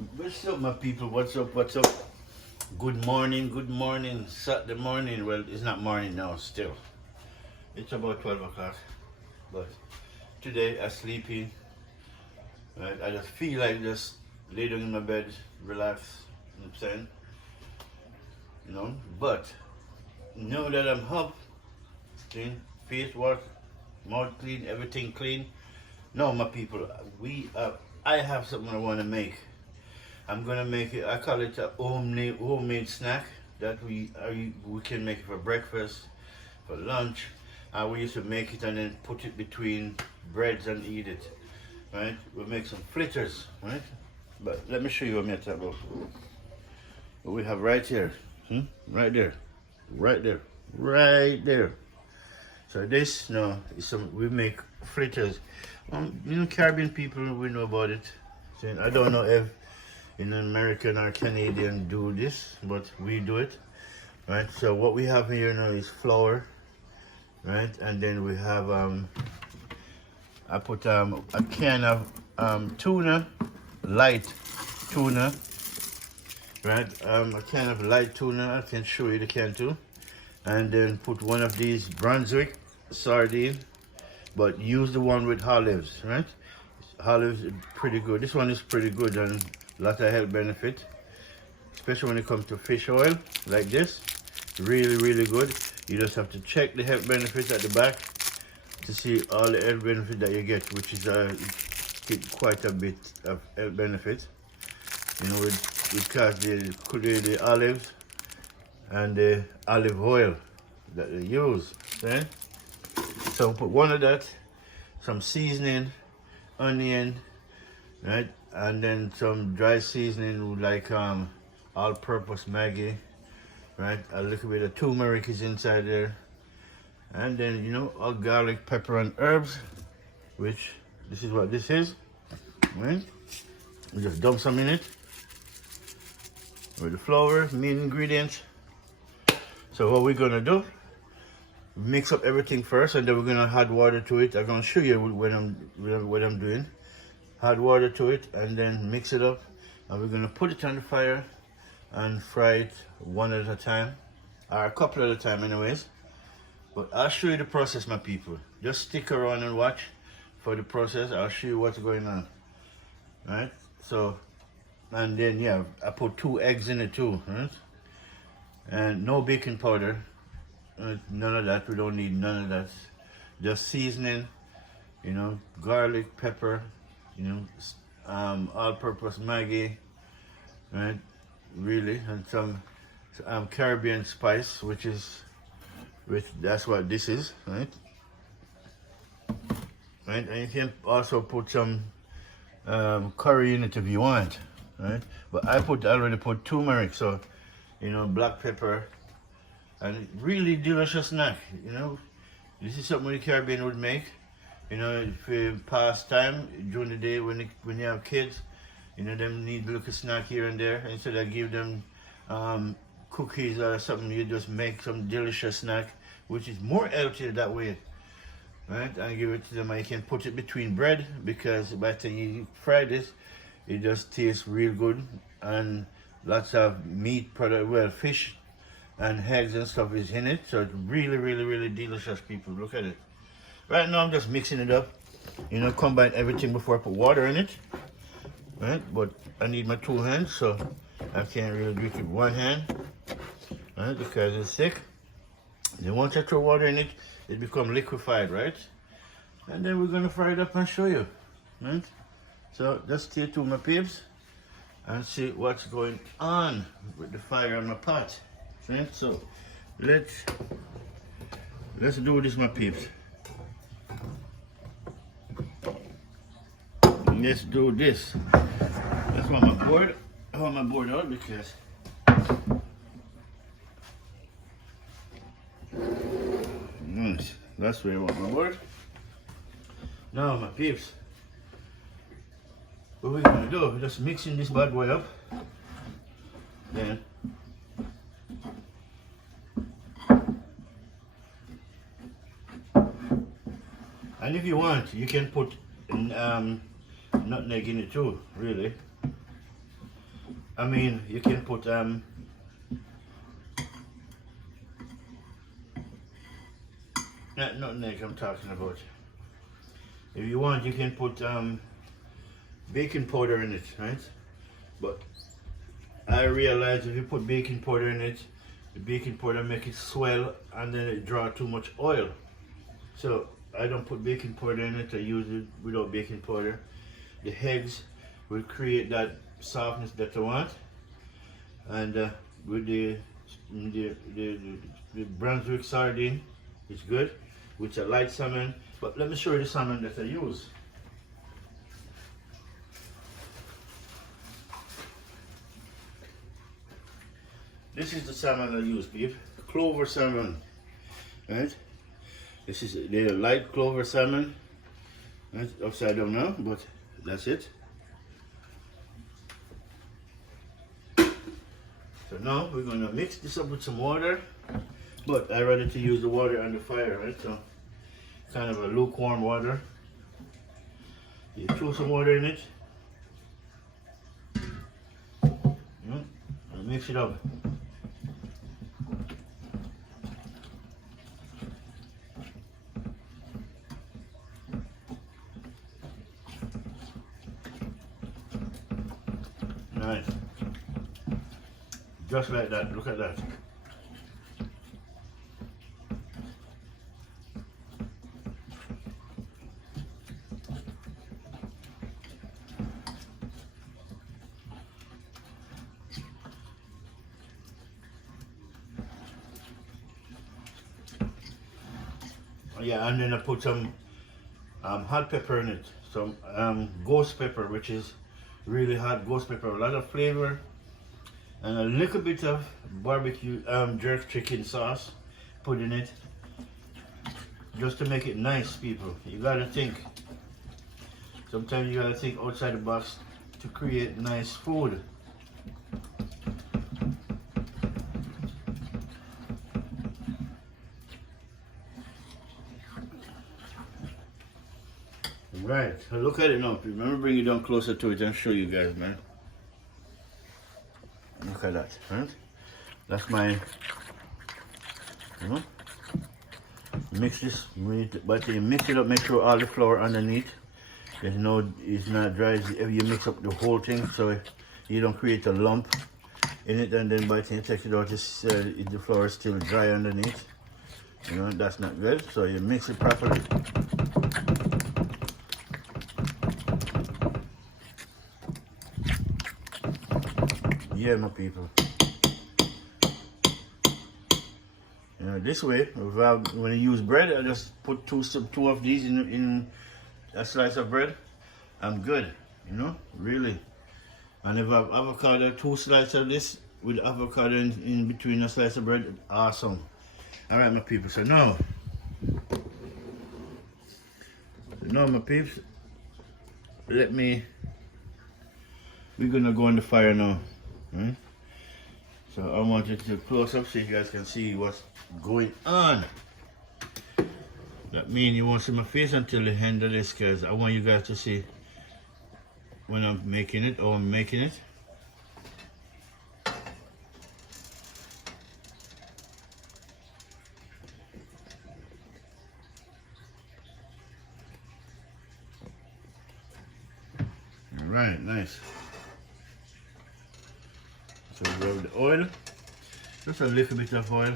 What's up, my people? What's up? What's up? Good morning, Saturday morning. Well, it's not morning now, still. It's about 12 o'clock. But today, I'm sleeping. Right? I just feel like just lay down in my bed, relax. You know what I'm saying? You know? But now that I'm up, clean, face wash, mouth clean, everything clean. No, my people, I have something I want to make. I'm gonna make it. I call it a homemade snack that we can make it for breakfast, for lunch. We used to make it and then put it between breads and eat it. Right? We'll make some Fletchers, right? But let me show you what I'm talking about. What we have right here, right there, right there, right there. So this is some we make Fletchers. Caribbean people we know about it. So I don't know if in American or Canadian do this, but we do it, right? So what we have here now is flour, right? And then we have I put a can of tuna, light tuna, right? A can of light tuna. I can show you the can too. And then put one of these Brunswick sardine, but use the one with olives, right? Olives is pretty good. This one is pretty good and a lot of health benefit, especially when it comes to fish oil like this. Really good. You just have to check the health benefits at the back to see all the health benefit that you get, which is quite a bit of health benefit. Because the olives and the olive oil that they use. Okay? So put one of that, some seasoning, onion, right? And then some dry seasoning like all-purpose Maggi, right? A little bit of turmeric is inside there. And then, all garlic, pepper, and herbs, which this is what this is, right? We just dump some in it with the flour, main ingredients. So what we're gonna do, mix up everything first, and then we're gonna add water to it. I'm gonna show you what I'm doing. Add water to it and then mix it up, and we're gonna put it on the fire and fry it one at a time, or a couple at a time anyways. But I'll show you the process, my people. Just stick around and watch for the process. I'll show you what's going on. Right? So, and then I put 2 eggs in it too, right? And no baking powder, none of that. We don't need none of that. Just seasoning, garlic, pepper, all-purpose Maggi, right? Really, and some Caribbean spice, that's what this is, right? Right, and you can also put some curry in it if you want, right? But I already put turmeric, so black pepper, and really delicious snack. This is something the Caribbean would make. If you pass time during the day when you have kids, them need a little snack here and there. Instead of give them cookies or something, you just make some delicious snack, which is more healthier that way, right? And give it to them. And you can put it between bread, because by the time you fry this, it just tastes real good, and lots of meat product, well, fish and eggs and stuff is in it. So it's really delicious, people. Look at it. Right now I'm just mixing it up, combine everything before I put water in it, right? But I need my 2 hands, so I can't really do it with 1 hand, right? Because it's thick. Then once I throw water in it, it becomes liquefied, right? And then we're gonna fry it up and show you, right? So just stay tuned, my peeps, and see what's going on with the fire on my pot, right? So let's do this, my peeps. Let's do this. That's why I want my board out, because that's where I want my board. Now, my peeps, what we're gonna do, we're just mixing this bad boy up. Then and if you want, you can put nutmeg in it too, really. I mean, you can put not nutmeg I'm talking about. If you want, you can put baking powder in it, right? But I realize if you put baking powder in it, the baking powder make it swell and then it draw too much oil. So I don't put baking powder in it. I use it without baking powder. The eggs will create that softness that I want, and with the Brunswick sardine, it's good. With a light salmon, but let me show you the salmon that I use. This is the salmon I use, people. Clover salmon, right? This is the light clover salmon. Right? Upside down now, but that's it. So now we're gonna mix this up with some water, but I rather to use the water on the fire, right? So kind of a lukewarm water. You throw some water in it, and mix it up. Nice. Just like that, look at that. Yeah, and then I put some hot pepper in it, some ghost pepper, which is really hot ghost pepper, a lot of flavor, and a little bit of barbecue jerk chicken sauce put in it, just to make it nice, people. You gotta think. Sometimes you gotta think outside the box to create nice food. Right, so look at it now. Remember, bring it down closer to it and show you guys, man. Look at that, right? That's my, mix this, but you mix it up, make sure all the flour underneath, there's no, it's not dry. You mix up the whole thing so you don't create a lump in it, and then by the time you take it out, the flour is still dry underneath. You know, that's not good, so you mix it properly. Yeah, my people. You know, this way, when you use bread, I just put two of these in a slice of bread. I'm good, you know, really. And if I have avocado, 2 slices of this with avocado in between a slice of bread, awesome. All right, my people. So now my peeps, we're gonna go on the fire now. Right? So I want you to close up so you guys can see what's going on. That means you won't see my face until the end of this, because I want you guys to see when I'm making it, or I'm making it. All right, nice. So we have the oil, just a little bit of oil.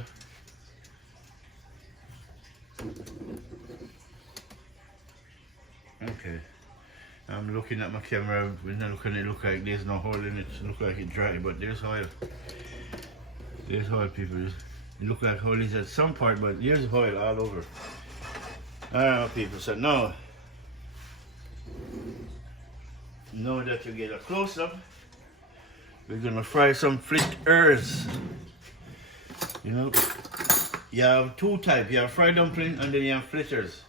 Okay, I'm looking at my camera, we're not looking at it, look like there's no hole in it, it look like it's dry, but there's oil. There's oil, people. It look like hole is at some part, but there's oil all over. Alright, people, so now that you get a close-up, we're gonna fry some Fletchers. You know, you have 2 types. You have fried dumpling and then you have Fletchers.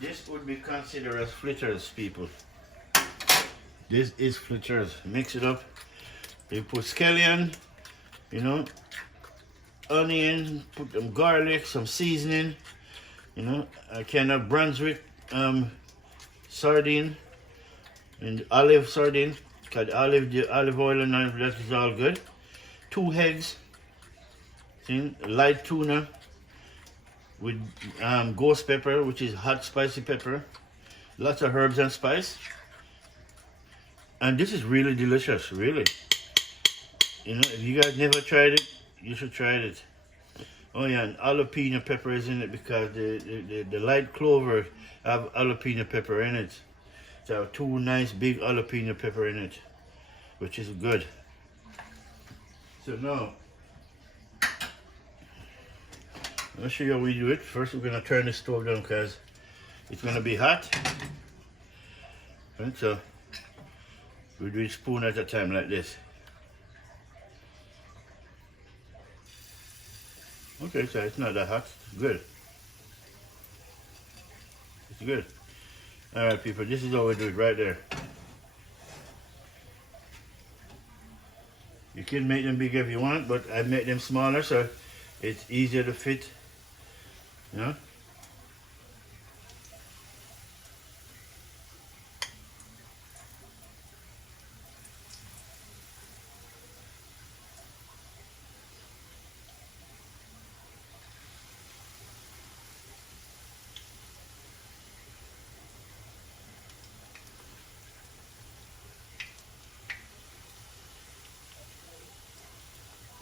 This would be considered as Fletchers, people. This is Fletchers. Mix it up. You put scallion, you know, onion, put some garlic, some seasoning, you know, a kind of Brunswick sardine and olive sardine. Cause the olive oil and all that is all good. 2 eggs. See? Light tuna with ghost pepper, which is hot spicy pepper. Lots of herbs and spice. And this is really delicious, really. You know, if you guys never tried it, you should try it. Oh yeah, and jalapeno pepper is in it because the light clover have jalapeno pepper in it. So 2 nice big jalapeno pepper in it, which is good. So now, I'll show you how we do it. First we're going to turn the stove down because it's going to be hot. Right, so we do a spoon at a time like this. Okay, so it's not that hot. Good. It's good. Alright people, this is how we do it right there. You can make them big if you want, but I make them smaller so it's easier to fit. You know?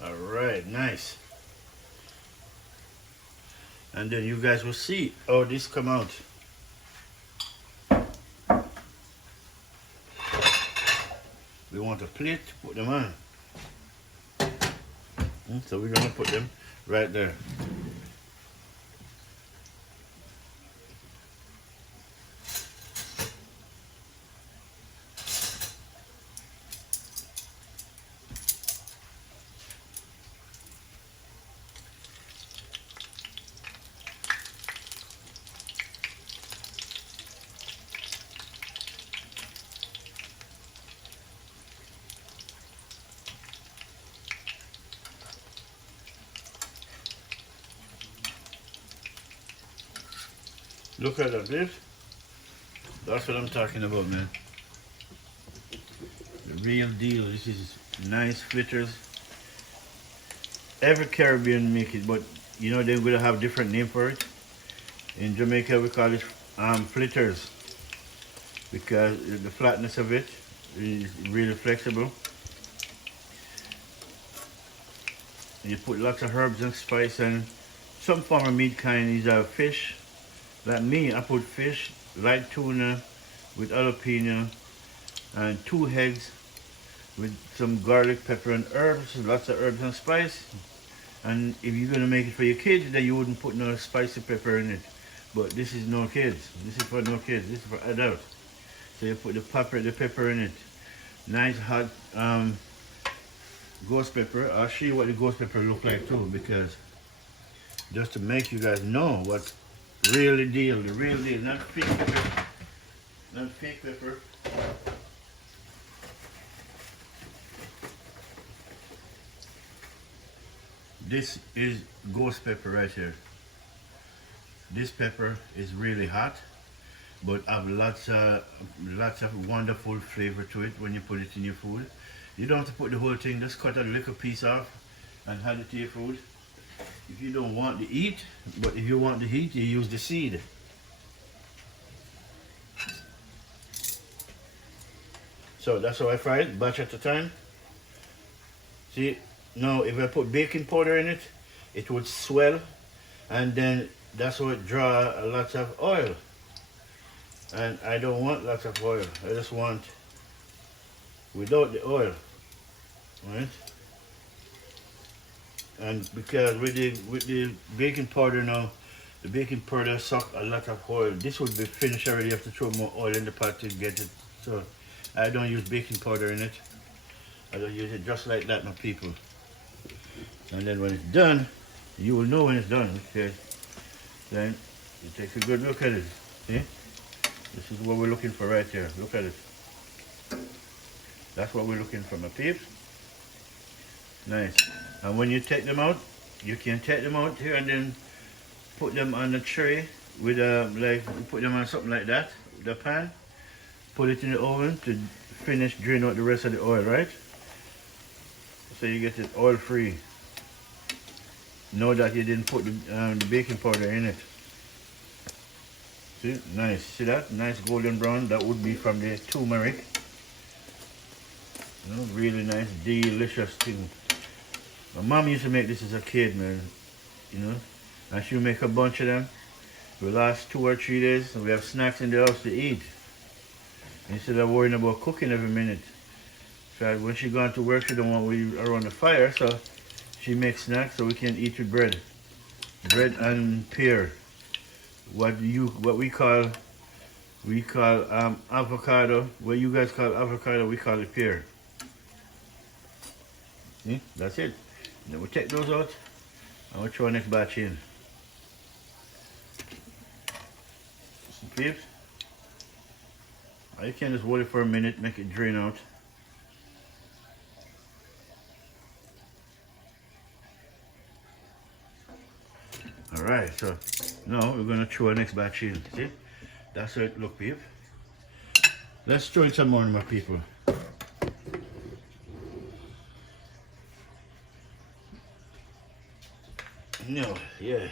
Alright, nice. And then you guys will see how this come out. We want a plate to put them on. So we're going to put them right there. Look at that, this. That's what I'm talking about, man. The real deal. This is nice Fletchers. Every Caribbean make it, but you know they're gonna have different name for it. In Jamaica we call it Fletchers because the flatness of it is really flexible. You put lots of herbs and spice and some form of meat kind is fish. Like me, I put fish, light tuna with jalapeno and 2 eggs with some garlic, pepper and herbs, lots of herbs and spice. And if you're gonna make it for your kids, then you wouldn't put no spicy pepper in it. But this is no kids. This is for no kids. This is for adults. So you put the pepper in it. Nice hot ghost pepper. I'll show you what the ghost pepper look like too, because just to make you guys know what really deal, the real deal, not fake pepper. Not fake pepper. This is ghost pepper right here. This pepper is really hot, but have lots of wonderful flavor to it when you put it in your food. You don't have to put the whole thing, just cut a little piece off and add it to your food. If you don't want to eat, but if you want to eat, you use the seed. So that's how I fry it, batch at a time. See, now if I put baking powder in it, it would swell, and then that's how it draw lots of oil. And I don't want lots of oil. I just want without the oil, right? And because with the baking powder now, the baking powder suck a lot of oil. This would be finished already. You have to throw more oil in the pot to get it. So I don't use baking powder in it. I don't use it just like that, my people. And then when it's done, you will know when it's done. Okay. Then you take a good look at it. See? This is what we're looking for right here. Look at it. That's what we're looking for, my peeps. Nice. And when you take them out, you can take them out here and then put them on a tray with like put them on something like that, the pan. Put it in the oven to finish, drain out the rest of the oil, right? So you get it oil free. Know that you didn't put the baking powder in it. See, nice. See that? Nice golden brown. That would be from the turmeric. You know, really nice, delicious thing. My mom used to make this as a kid, man. You know, and she'll make a bunch of them. The last 2 or 3 days, and we have snacks in the house to eat. Instead of worrying about cooking every minute. So when she gone to work, she don't want we around the fire, so she makes snacks so we can eat with bread. Bread and pear. What we call avocado. What you guys call avocado, we call it pear. See? That's it. Then we take those out and we'll throw our next batch in. Some peeps. You can just hold it for a minute, make it drain out. Alright, so now we're gonna throw our next batch in. See? That's how it look, peep. Let's throw in some more, my people. No, yeah.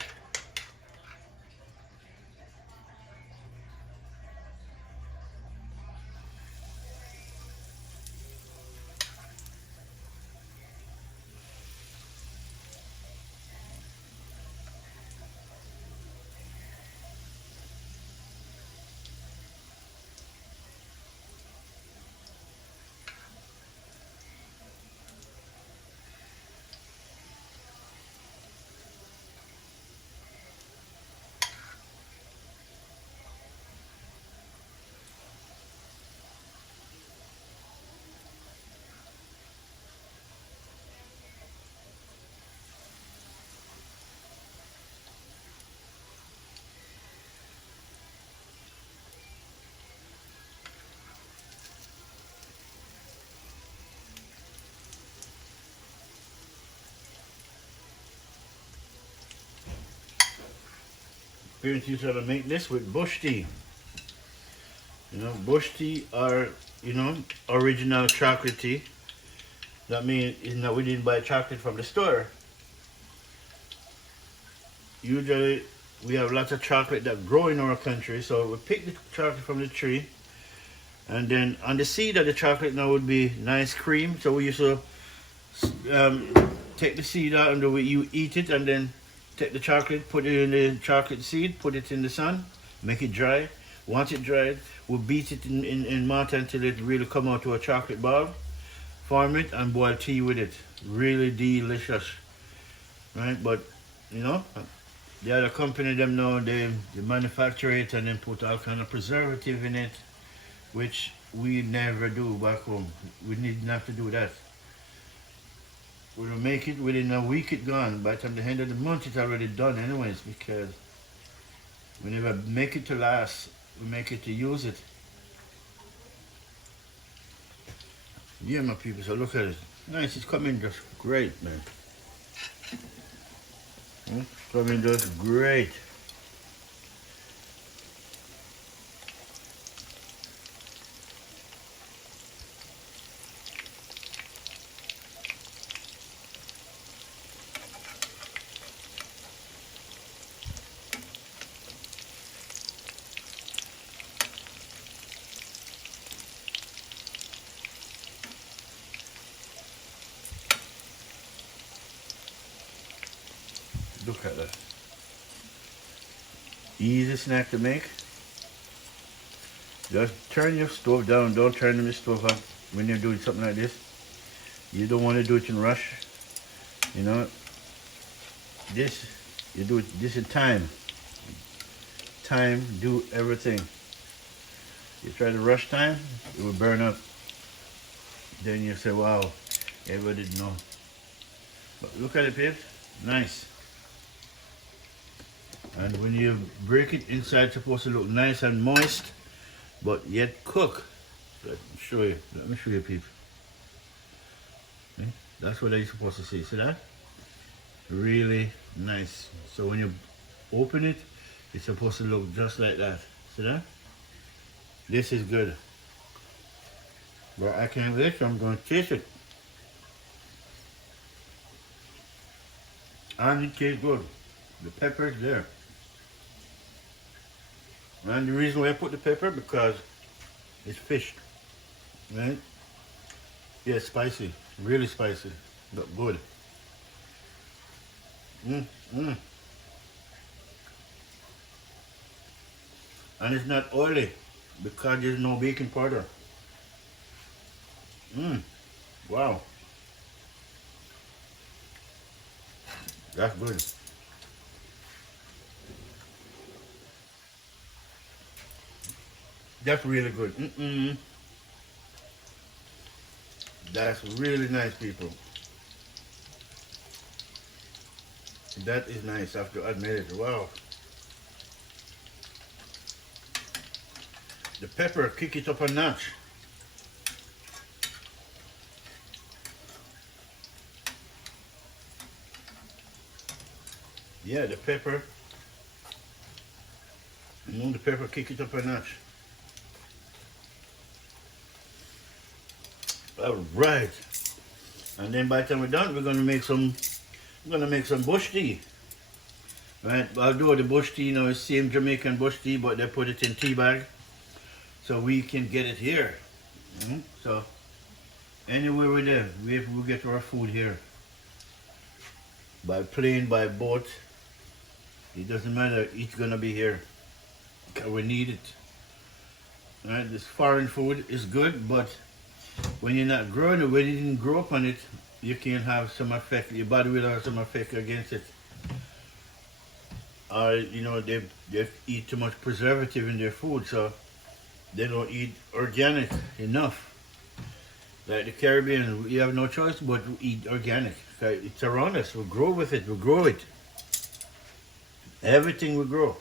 Parents used to make this with bush tea. You know, bush tea or, you know, original chocolate tea. That means, you know, we didn't buy chocolate from the store. Usually, we have lots of chocolate that grow in our country, so we pick the chocolate from the tree. And then on the seed of the chocolate now would be nice cream. So we used to take the seed out and you eat it, and then take the chocolate, put it in the chocolate seed, put it in the sun, make it dry. Once it dried, we'll beat it in mortar until it really come out to a chocolate ball. Form it and boil tea with it. Really delicious. Right? But, you know, the other company, them now, they manufacture it and then put all kind of preservative in it, which we never do back home. We need not to do that. We'll make it within a week, it's gone. By the time the end of the month, it's already done anyways, because we never make it to last. We make it to use it. Yeah, my people, so look at it. Nice, it's coming just great, man. It's coming just great. Look at that. Easy snack to make. Just turn your stove down. Don't turn the stove up when you're doing something like this. You don't want to do it in rush. You know, this, you do this in time. Time, do everything. You try to rush time, it will burn up. Then you say, wow, everybody didn't know. But look at it, peeps. Nice. And when you break it inside, it's supposed to look nice and moist, but yet cook. Let me show you. Let me show you, people. Okay? That's what you're supposed to see. See that? Really nice. So when you open it, it's supposed to look just like that. See that? This is good. But I can't wait, so I'm going to taste it. And it tastes good. The pepper is there. And the reason why I put the pepper, because it's fish. Right? Yeah, spicy. Really spicy. But good. And it's not oily because there's no baking powder. Wow. That's good. That's really good. That's really nice, people. That is nice, I have to admit it. Wow. The pepper, kick it up a notch. Yeah, the pepper. The pepper, kick it up a notch. All right. And then by the time we're done, we're gonna make some bush tea. Right? Although the bush tea, is same Jamaican bush tea, but they put it in tea bag, so we can get it here. So anywhere we're there, we get our food here. By plane, by boat, it doesn't matter. It's gonna be here. We need it. Right? This foreign food is good, but when you're not growing it, when you didn't grow up on it, you can have some effect. Your body will have some effect against it. Or they eat too much preservative in their food, so they don't eat organic enough. Like the Caribbean, we have no choice but to eat organic. It's around us. We grow with it. We grow it. Everything we grow.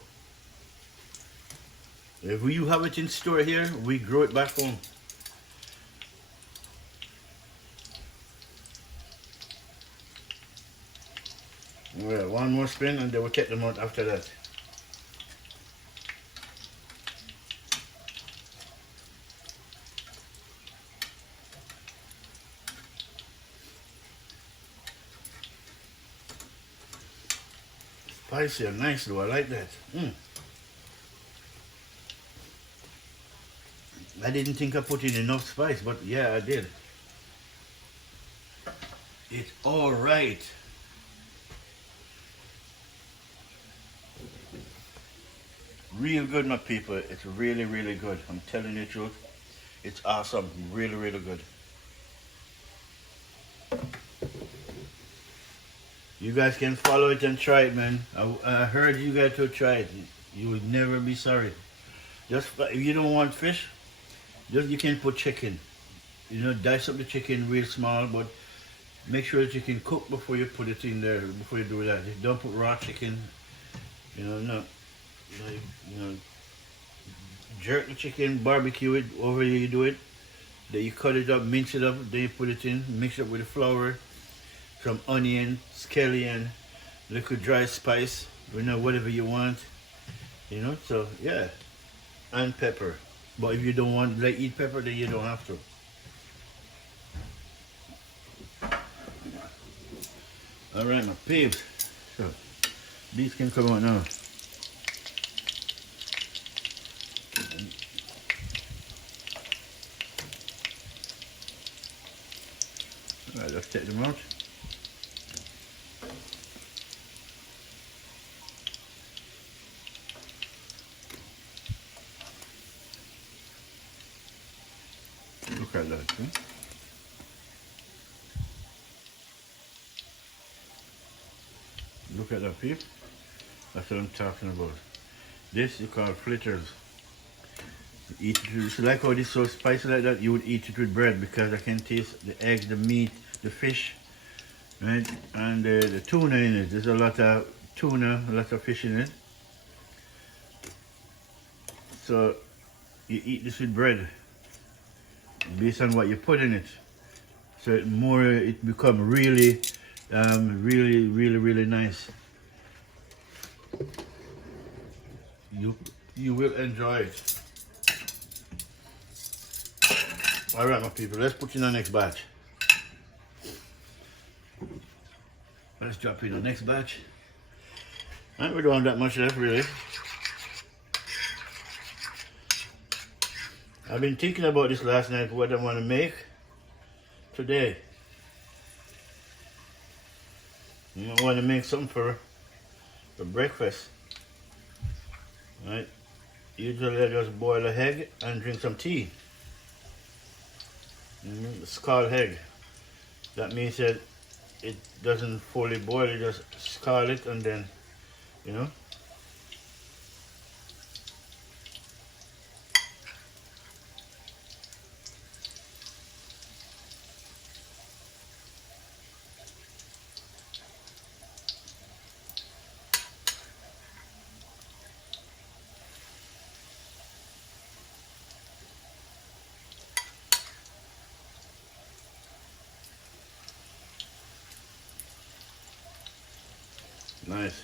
If you have it in store here, we grow it back home. Well, one more spin and then we'll take them out after that. Spicy and nice though, I like that. I didn't think I put in enough spice, but yeah, I did. It's all right. Real good, my people. It's really, really good. I'm telling you the truth. It's awesome. Really, really good. You guys can follow it and try it, man. I heard you guys to try it. You would never be sorry. Just if you don't want fish, you can put chicken. Dice up the chicken real small, but make sure that you can cook before you put it in there. Before you do that, don't put raw chicken. No. Jerk the chicken, barbecue it, over you do it. Then you cut it up, mince it up, then you put it in, mix it up with the flour, some onion, scallion, little dry spice, whatever you want. So yeah. And pepper. But if you don't want to eat pepper, then you don't have to. Alright, my peeps. So these can come out now. Alright, let's take them out. Look at that. Look at that, peep. That's what I'm talking about. This you call Fletchers. Eat it with, like how this so spicy like that, you would eat it with bread because I can taste the egg, the meat, the fish, right? And the tuna in it. There's a lot of tuna, a lot of fish in it. So you eat this with bread based on what you put in it. So it become really, really nice. You will enjoy it. Alright, my people, let's put in the next batch. Let's drop in the next batch. And we don't have that much left, really. I've been thinking about this last night, what I want to make today. I want to make something for breakfast. Right? Usually I just boil an egg and drink some tea. Scald egg. That means that it doesn't fully boil, you just scald it and then, you know. Nice.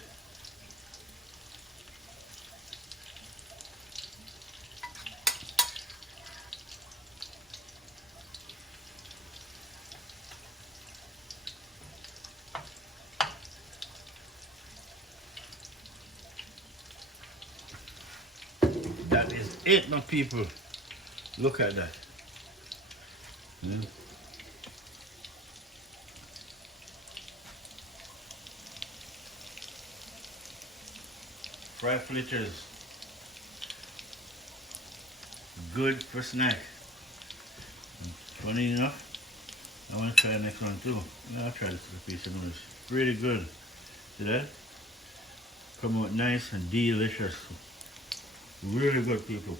That is it, my people. Look at that. Fried Fletchers. Good for snack. Funny enough, I want to try the next one too. I'll try this piece of noodles. Really good. See that? Come out nice and delicious. Really good, people.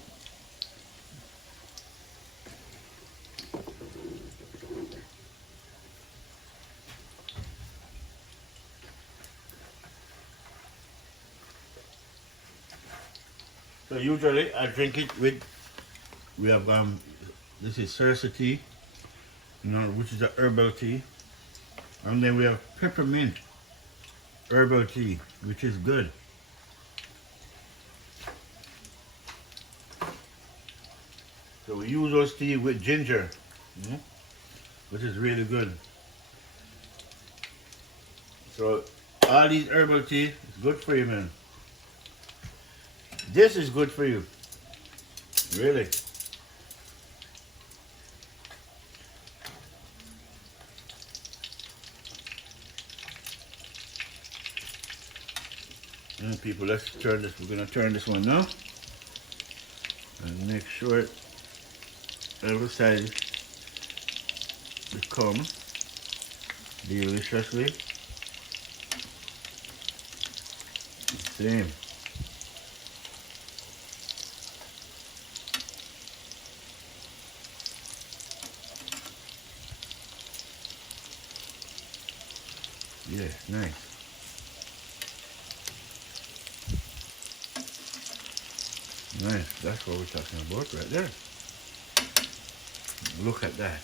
So usually I drink it with, we have this is Cerisa tea, you know, which is a herbal tea, and then we have peppermint herbal tea, which is good. So we use those tea with ginger, which is really good. So all these herbal tea is good for you, man. This is good for you, really. And people, let's turn this. We're gonna turn this one now, and make sure every side become deliciously same. Yeah, nice. Nice, that's what we're talking about right there. Look at that.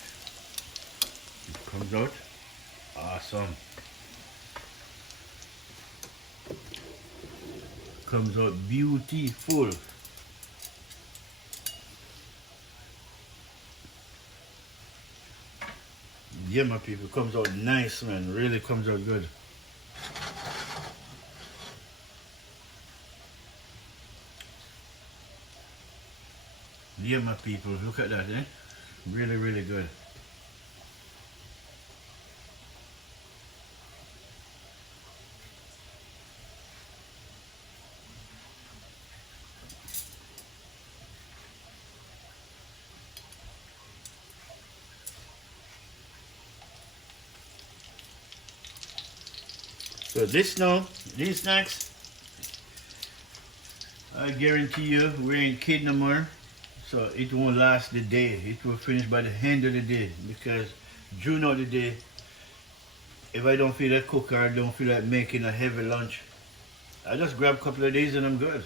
It comes out awesome. Comes out beautiful. Yeah, my people, comes out nice, man. Really comes out good. Yeah, my people, look at that, eh? Really, really good. So this now, these snacks, I guarantee you, we ain't kidding no more. So it won't last the day. It will finish by the end of the day, because during the day, if I don't feel like cooking or I don't feel like making a heavy lunch, I just grab a couple of these and I'm good.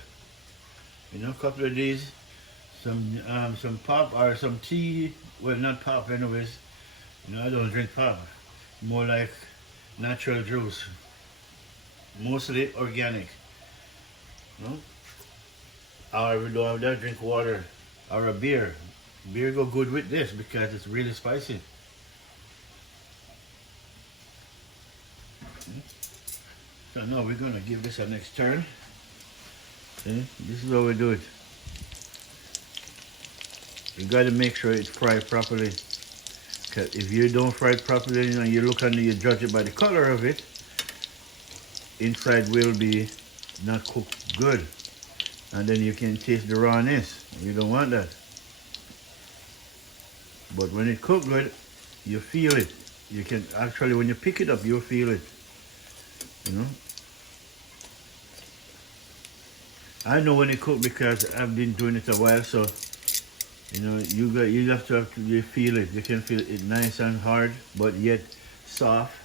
You know, a couple of these, some pop or some tea. Well, not pop anyways. You know, I don't drink pop. More like natural juice. Mostly organic. You know? Or if we don't have that, drink water or a beer. beer go good with this because it's really spicy. So now we're gonna give this a next turn. See? This is how we do it. You gotta make sure it's fried properly. Cause if you don't fry it properly, you know, you look and you judge it by the color of it, inside will be not cooked good. And then you can taste the rawness. You don't want that. But when it cooked good, you feel it. You can actually, when you pick it up, you'll feel it. You know? I know when it cooked because I've been doing it a while, so you know you have to you feel it. You can feel it nice and hard, but yet soft.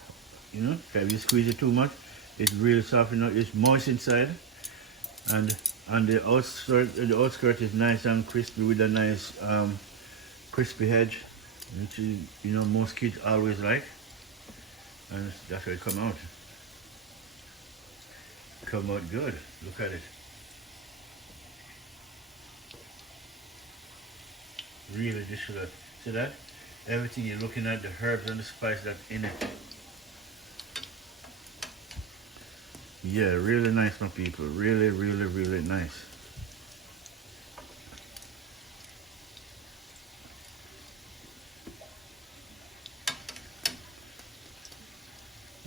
You know, if you squeeze it too much, it's really soft. You know, it's moist inside, and the outskirt is nice and crispy with a nice crispy edge, which is, you know, most kids always like, and that's how it come out. Come out good. Look at it. Really delicious. See that? Everything you're looking at, the herbs and the spice that's in it. Yeah, really nice, my people. Really, really, really nice.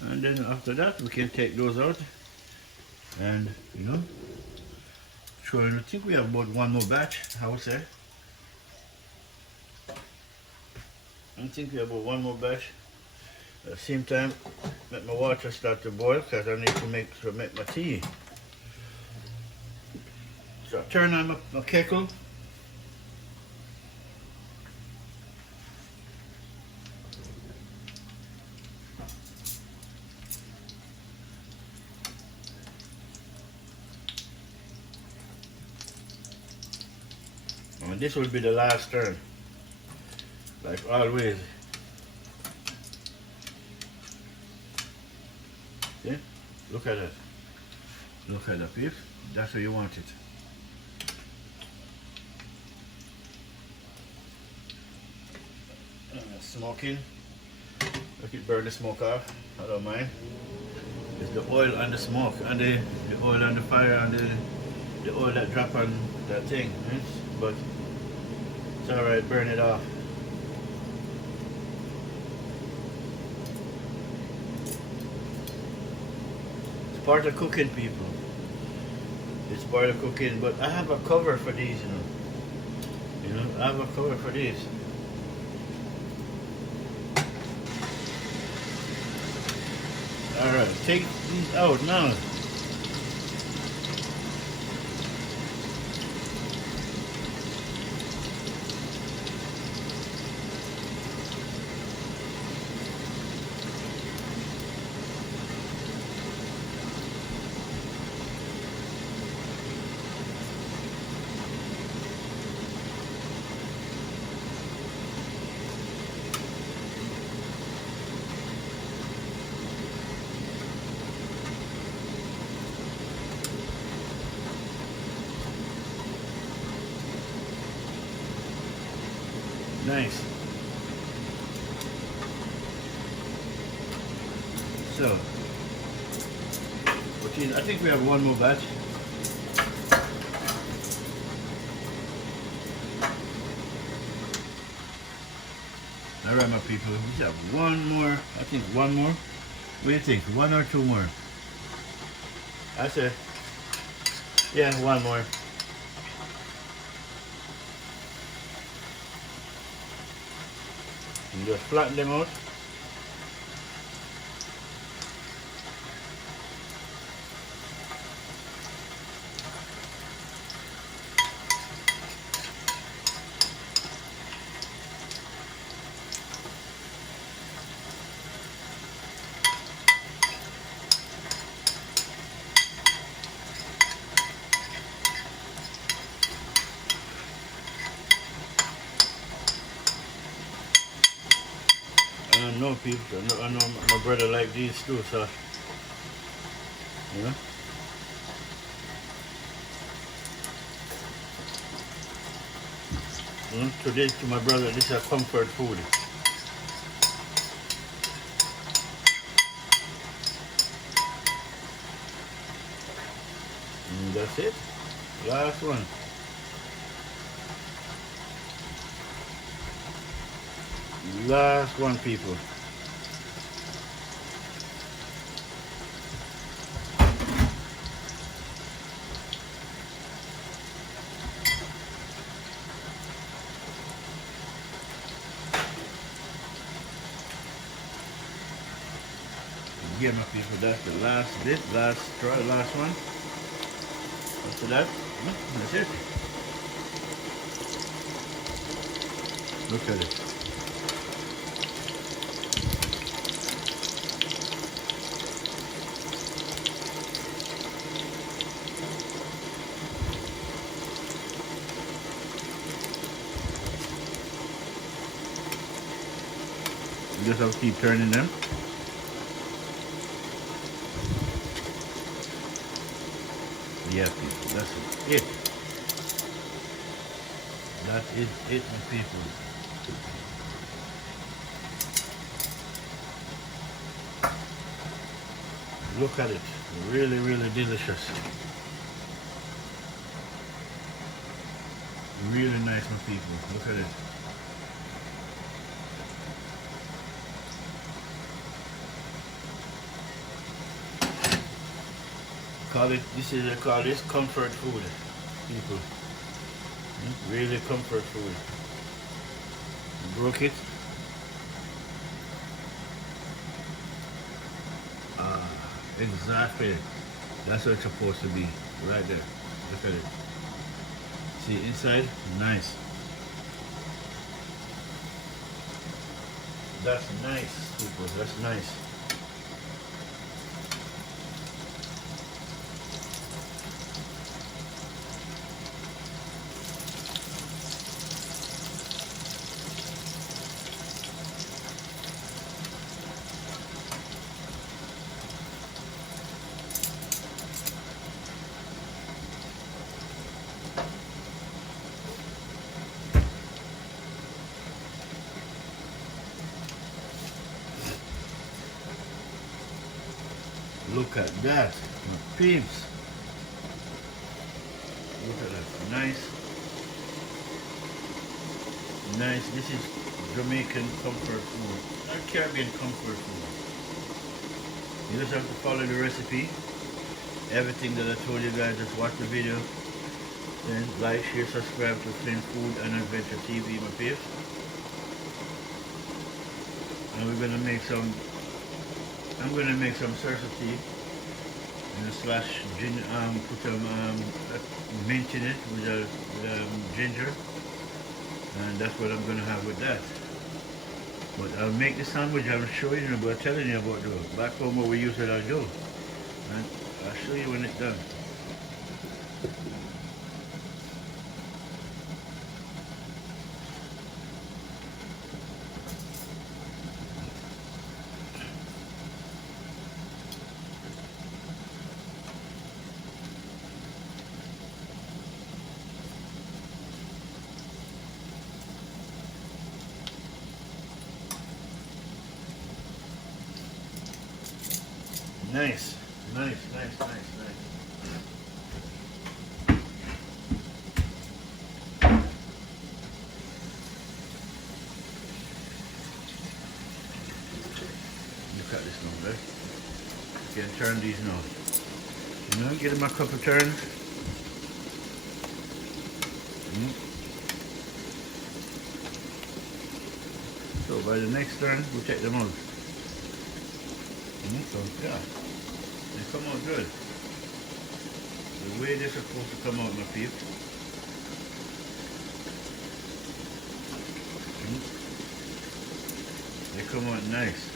And then after that, we can take those out. And, you know, sure, I think we have about one more batch, I would say. I think we have about one more batch. At the same time, let my water start to boil because I need to make my tea. So I turn on my kettle. And this will be the last turn. Like always. See? Look at that. Look at that, peeps. That's how you want it. Smoking. Look it burn the smoke off. I don't mind. It's the oil and the smoke and the oil and the fire and the oil that drop on that thing. Right? But it's alright, burn it off. Part of cooking, people. It's part of cooking, but I have a cover for these, you know. I have a cover for these. Alright, take these out now. Nice. So, I think we have one more batch. Alright, my people, we have one more. I think one more. What do you think? One or two more? I said, yeah, one more. And just flatten them out. I know people, I know my brother like these too, so, you know. Today to my brother, this is a comfort food. And that's it. Last one. Last one, people. Yeah, my people, that's the last bit, last straw, last one. After that, that's it. Look at it. You just have to keep turning them. Yeah, people, that's it. That is it, my people. Look at it. Really, really delicious. Really nice, my people. Look at it. Call this comfort food, people. Really comfort food. Broke it. Exactly. That's what it's supposed to be. Right there. Look at it. See inside? Nice. That's nice, people. That's nice. Look at that, my peeps. Look at that, nice. Nice, this is Jamaican comfort food, or Caribbean comfort food. You just have to follow the recipe. Everything that I told you guys, just watch the video. Then like, share, subscribe to Flint Food and Adventure TV, my peeps. And we're gonna make some, I'm gonna make some salsa tea and slash put some mint in it with ginger, and that's what I'm gonna have with that. But I'll make the sandwich. I'm showing you about, telling you about the back home where we use it as dough, and I'll show you when it's done. Nice, nice, nice, nice, nice. Look at this now, right? You can turn these now. You know, give them a couple turns. So by the next turn, we'll take them out. So yeah, they come out good. The way they're supposed to come out, my peeps. They come out nice.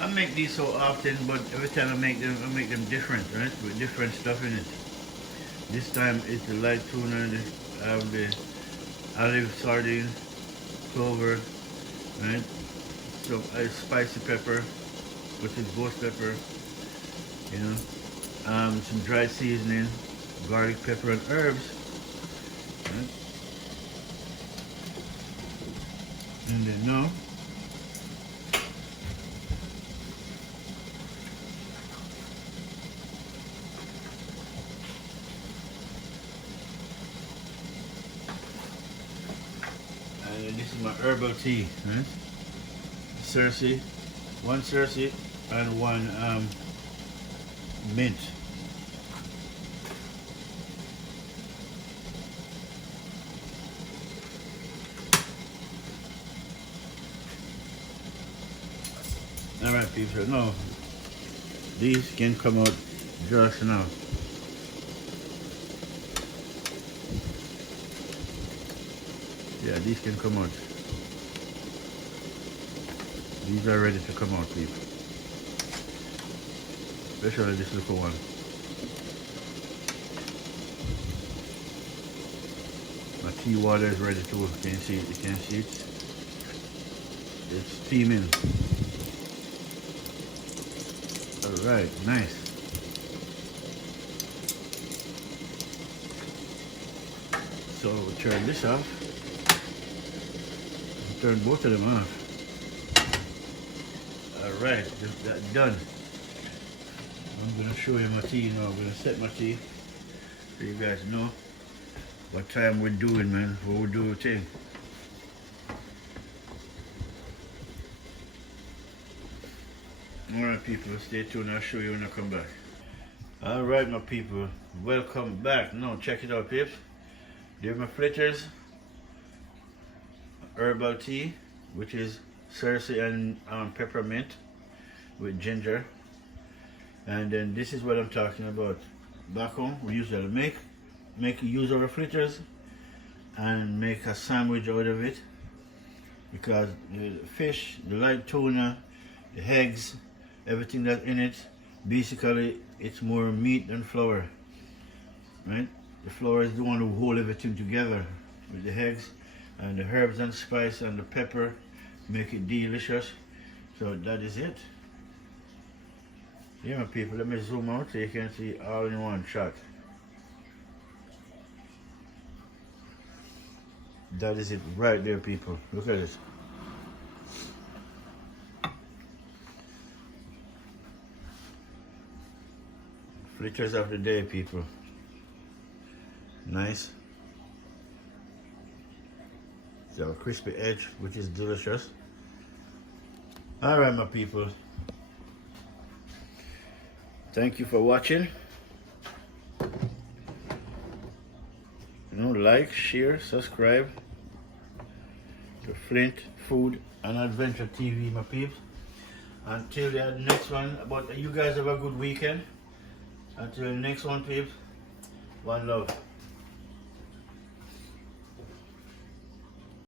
I make these so often, but every time I make them different, right? With different stuff in it. This time it's the light tuna, I have the olive sardine, clover, right? So spicy pepper, which is ghost pepper, you know, some dry seasoning, garlic, pepper, and herbs, Right? And then now, and then this is my herbal tea, right? Cersei, one Cersei and one mint. Alright people, no, these can come out just now. Yeah, these can come out. These are ready to come out, people. Especially this little one. My tea water is ready too. You can see it. You can see it. It's steaming. Alright, nice. So we'll turn this off. Turn both of them off. Alright, just that done. I'm gonna show you my tea now. I'm gonna set my tea so you guys know what time we're doing, man. What we do thing. Alright people, stay tuned. I'll show you when I come back. Alright my people, welcome back. Now check it out, peeps. There's my Fletchers herbal tea, which is Cersei and peppermint with ginger. And then this is what I'm talking about. Back home, we usually make use of our Fletchers and make a sandwich out of it, because the fish, the light tuna, the eggs, everything that's in it, basically it's more meat than flour, right? The flour is the one who hold everything together with the eggs and the herbs and spice and the pepper, make it delicious. So that is it. Yeah, my people, let me zoom out so you can see all in one shot. That is it right there, people. Look at this. Fletchers of the day, people. Nice. It's got a crispy edge, which is delicious. Alright, my people. Thank you for watching. Like, share, subscribe to Flint Food and Adventure TV, my peeps. Until the next one, you guys have a good weekend. Until the next one, peeps. One love.